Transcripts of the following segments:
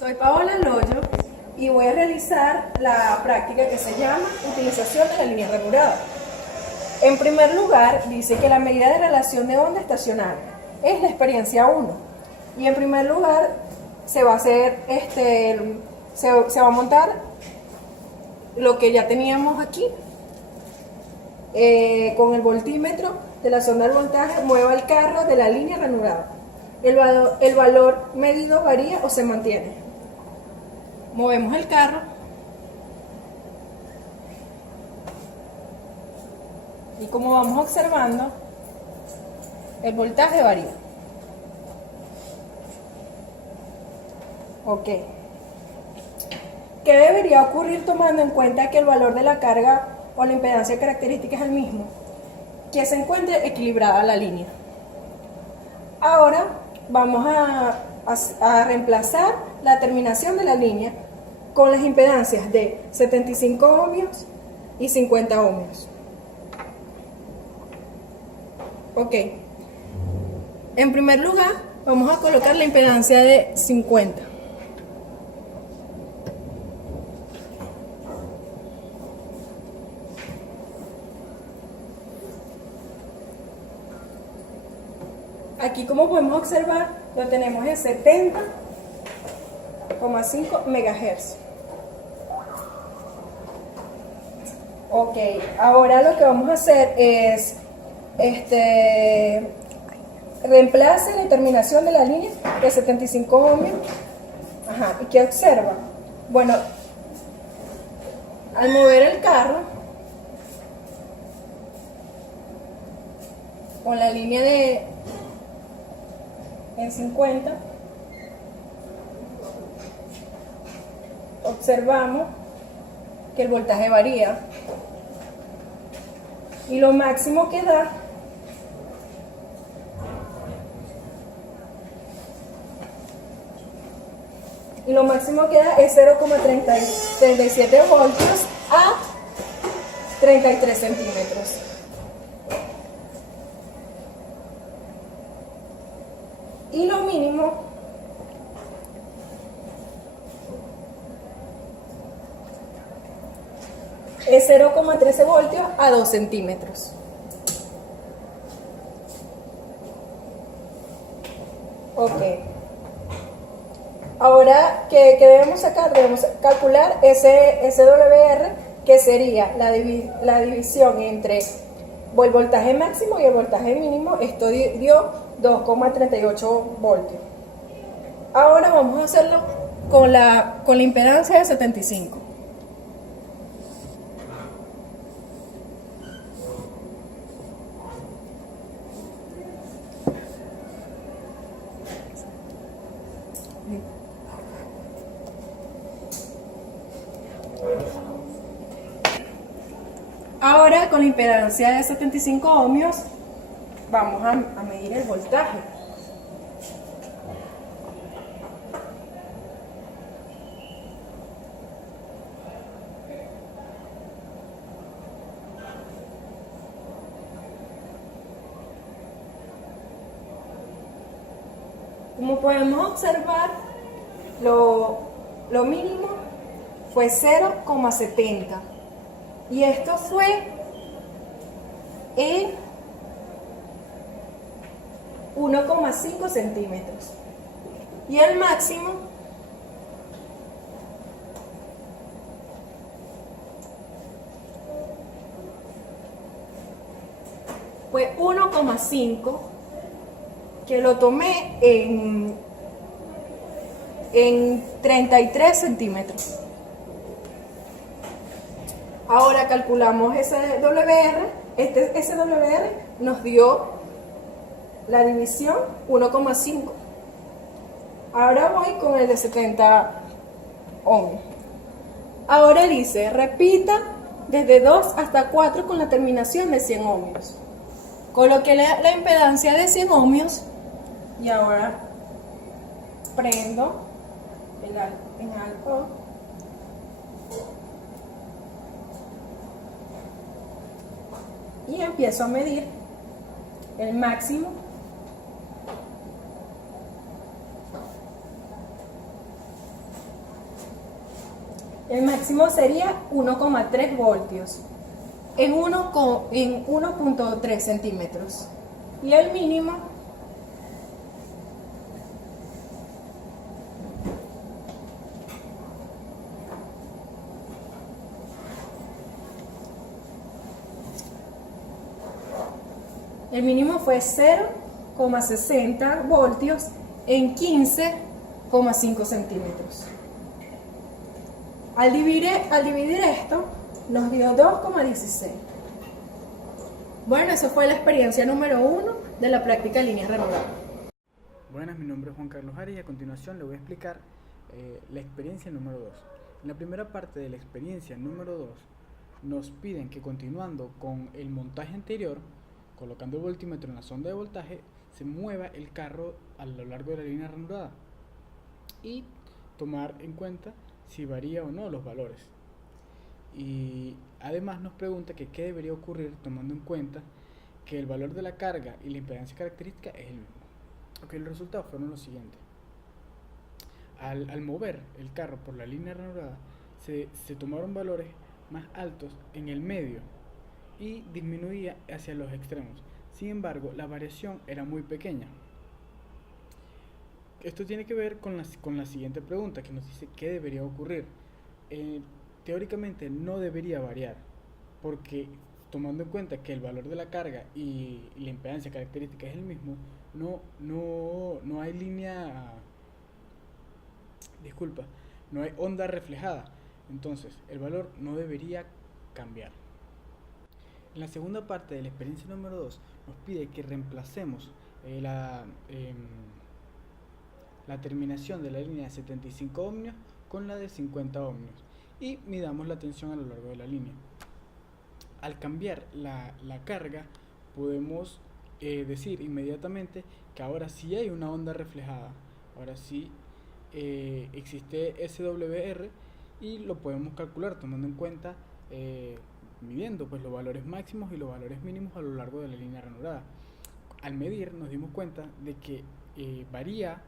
Soy Paola Loyo y voy a realizar la práctica que se llama utilización de la línea ranurada. En primer lugar, dice que la medida de relación de onda estacionaria es la experiencia 1. Y en primer lugar, se va a hacer, se va a montar lo que ya teníamos aquí. Con el voltímetro de la sonda del voltaje, mueva el carro de la línea ranurada. El valor medido varía o se mantiene. Movemos el carro y como vamos observando, el voltaje varía. Ok. ¿Qué debería ocurrir tomando en cuenta que el valor de la carga o la impedancia característica es el mismo? Que se encuentre equilibrada la línea. Ahora vamos a reemplazar la terminación de la línea con las impedancias de 75 ohmios y 50 ohmios. Ok. En primer lugar, vamos a colocar la impedancia de 50. Aquí, como podemos observar, lo tenemos en 70,5 MHz. Ok, ahora lo que vamos a hacer es reemplace la terminación de la línea de 75 ohmios. Ajá, ¿y qué observa? Bueno, al mover el carro con la línea en 50, observamos que el voltaje varía y lo máximo que da es 0,37 voltios a 33 centímetros. Y lo mínimo es 0,13 voltios a 2 centímetros. Ok. Ahora, ¿qué debemos sacar? Debemos calcular ese SWR, que sería la división entre el voltaje máximo y el voltaje mínimo. Esto dio 2,38 voltios. Ahora vamos a hacerlo con la impedancia de 75. Ahora, con la impedancia de 75 ohmios, vamos a medir el voltaje. Como podemos observar, lo mínimo fue 0,70 y esto fue en 1,5 centímetros y el máximo fue 1,5, que lo tomé en 33 centímetros. Ahora calculamos SWR. Este SWR nos dio la división 1,5. Ahora voy con el de 70 ohmios. Ahora dice, repita desde 2 hasta 4 con la terminación de 100 ohmios. Coloqué la impedancia de 100 ohmios y ahora prendo en alto y empiezo a medir el máximo El máximo sería 1,3 voltios en 1,3 centímetros. Y el mínimo fue 0,60 voltios en 15,5 centímetros. Al dividir esto, nos dio 2,16. Bueno, eso fue la experiencia número 1 de la práctica de línea ranurada. Buenas, mi nombre es Juan Carlos Arias y a continuación le voy a explicar la experiencia número 2. En la primera parte de la experiencia número 2 nos piden que, continuando con el montaje anterior, colocando el voltímetro en la sonda de voltaje, se mueva el carro a lo largo de la línea ranurada y tomar en cuenta si varía o no los valores. Y además nos pregunta que qué debería ocurrir tomando en cuenta que el valor de la carga y la impedancia característica es el mismo. Ok, los resultados fueron los siguientes. Al mover el carro por la línea ranurada, se tomaron valores más altos en el medio y disminuía hacia los extremos. Sin embargo, la variación era muy pequeña. Esto tiene que ver con la siguiente pregunta, que nos dice qué debería ocurrir. Teóricamente no debería variar, porque tomando en cuenta que el valor de la carga y la impedancia característica es el mismo, no hay no hay onda reflejada. Entonces, el valor no debería cambiar. En la segunda parte de la experiencia número 2 nos pide que reemplacemos la terminación de la línea de 75 ohmios con la de 50 ohmios y midamos la tensión a lo largo de la línea. Al cambiar la carga, podemos decir inmediatamente que ahora sí hay una onda reflejada, ahora sí existe SWR y lo podemos calcular tomando en cuenta midiendo pues los valores máximos y los valores mínimos a lo largo de la línea ranurada. Al medir nos dimos cuenta de que varía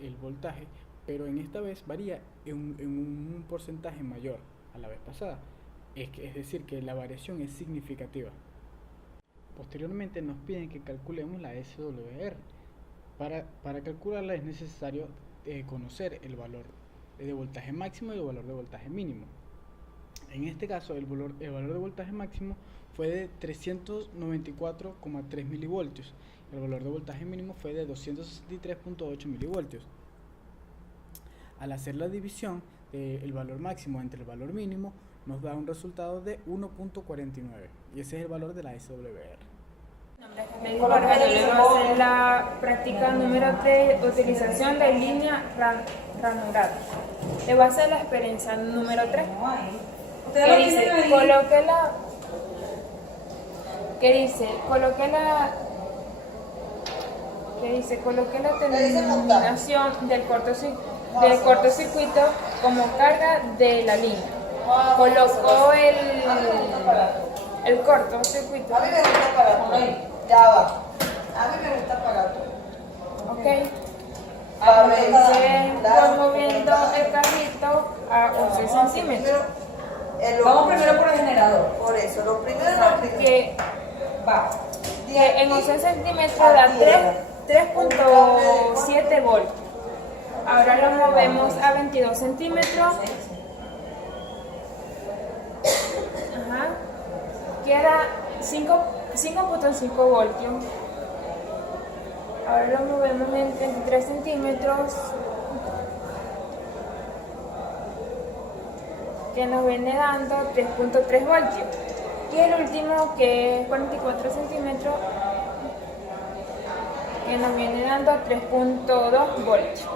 el voltaje, pero en esta vez varía en un porcentaje mayor a la vez pasada, es decir, que la variación es significativa. Posteriormente nos piden que calculemos la SWR. Para calcularla es necesario conocer el valor de voltaje máximo y el valor de voltaje mínimo. En este caso, el valor de voltaje máximo fue de 394,3 milivoltios. El valor de voltaje mínimo fue de 263,8 milivoltios. Al hacer la división del valor máximo entre el valor mínimo, nos da un resultado de 1,49. Y ese es el valor de la SWR. Le voy a hacer la práctica número 3, utilización de línea ranurada. Le voy a hacer la experiencia número 3. Que dice, coloque la terminación del cortocircuito como carga de la línea. Colocó el cortocircuito. A mí me gusta pagar. Ya va. A mí me gusta pagar. Ok. A veces voy moviendo el carrito a 11 centímetros. Vamos primero por el generador. Por eso, lo primero. Que en 11 centímetros da 3,7 voltios. Ahora lo movemos a 22 centímetros. Queda 5,5 voltios. Ahora lo movemos en 33 centímetros, que nos viene dando 3,3 voltios. Y el último, que es 44 centímetros, que nos viene dando 3,2 voltios.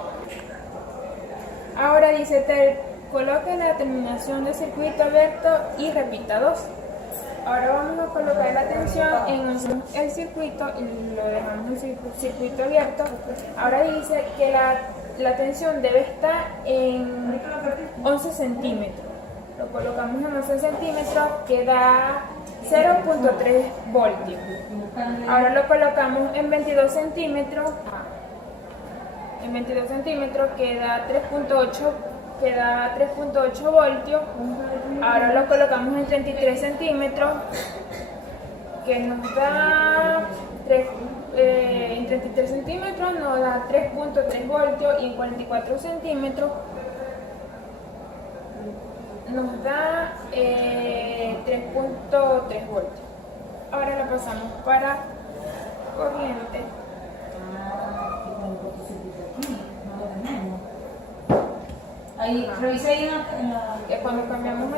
Ahora dice, coloque la terminación del circuito abierto y repita 2. Ahora vamos a colocar la tensión en el circuito y lo dejamos en el circuito abierto. Ahora dice que la tensión debe estar en 11 centímetros. Lo colocamos en 11 centímetros, que da 0,3 voltios. Ahora lo colocamos en 22 centímetros. En 22 centímetros, que da 3,8 que da 3.8 voltios. Ahora lo colocamos en 33 centímetros, que nos da en 33 centímetros nos da 3.3 voltios, y en 44 centímetros nos da 3.3 voltios. Ahora la pasamos para corriente. Ahí, revisa ahí en la... Cuando cambiamos a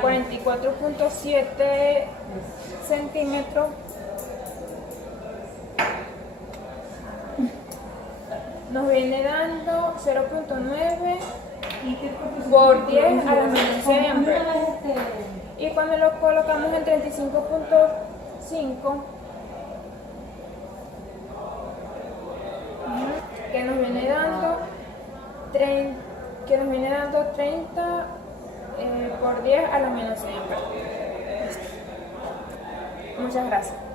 44.7 centímetros, nos viene dando 0.9 por 10 a la menos 100 amperes. Y cuando lo colocamos en 35.5, que nos viene dando 30 por 10 a la menos 100 amperes. Muchas gracias.